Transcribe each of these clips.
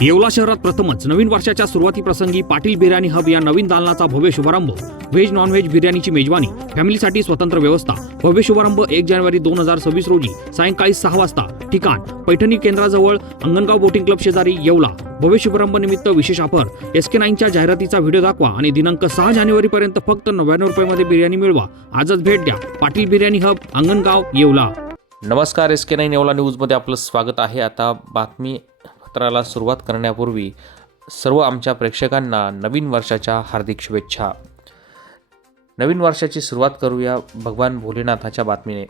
येवला शहरात प्रथमच नवीन वर्षाच्या सुरुवातीप्रसंगी पाटील बिर्याणी हब या नवीन दालनाचा भव्य शुभारंभ. व्हेज नॉन व्हेज बिर्याणीची मेजवानी फॅमिलीसाठी स्वतंत्र व्यवस्था भव्य शुभारंभ एक जानेवारी दोन हजार सव्वीस रोजी सायंकाळी सहा वाजता. ठिकाण पैठणी केंद्राजवळ अंगणगाव बोटिंग क्लब शेजारी येवला. भव्य शुभारंभ निमित्त विशेष ऑफर. एस के नाईनच्या जाहिरातीचा व्हिडिओ दाखवा आणि दिनांक सहा जानेवारी पर्यंत फक्त नव्याण्णव रुपयामध्ये बिर्याणी मिळवा. आजच भेट द्या. पाटील बिर्याणी हब अंगणगाव येवला. नमस्कार एस के नाईन येवला न्यूजमध्ये आपलं स्वागत आहे. आता बातमी सत्राला सुरुवात करण्यापूर्वी सर्व आमच्या प्रेक्षकांना नवीन वर्षाच्या हार्दिक शुभेच्छा. नवीन वर्षाची सुरुवात करूया भगवान भोलेनाथाच्या बातमीने.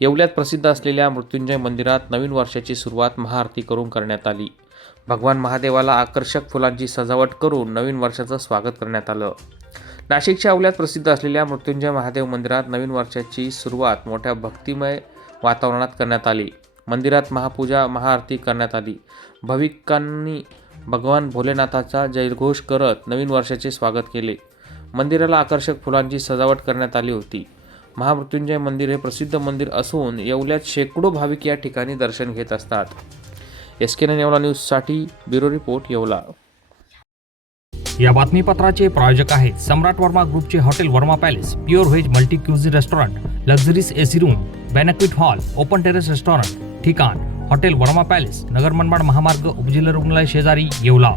येवल्यात प्रसिद्ध असलेल्या मृत्युंजय मंदिरात नवीन वर्षाची सुरुवात महाआरती करून करण्यात आली. भगवान महादेवाला आकर्षक फुलांची सजावट करून नवीन वर्षाचं स्वागत करण्यात आलं. नाशिकच्या अवल्यात प्रसिद्ध असलेल्या मृत्युंजय महादेव मंदिरात नवीन वर्षाची सुरुवात मोठ्या भक्तिमय वातावरणात करण्यात आली. मंदिरात महापूजा महाआरती करण्यात आली. भाविकांनी भगवान भोलेनाथाचा जयघोष करत नवीन वर्षाचे स्वागत केले. मंदिराला आकर्षक फुलांची सजावट करण्यात आली होती. महामृत्युंजय मंदिर हे प्रसिद्ध मंदिर असून येवल्यात शेकडो भाविक या ठिकाणी दर्शन घेत असतात. एस के येवला न्यूजसाठी ब्युरो रिपोर्ट येवला. या बातमीपत्राचे प्रायोजक आहेत सम्राट वर्मा ग्रुपचे hotel Varma palace pure veg multi cuisine restaurant luxuries AC room banquet hall open terrace restaurant ठिकाण. हॉटेल वर्मा पॅलेस नगर मनमाड महामार्ग उपजिल्हा रुग्णालय शेजारी येवला.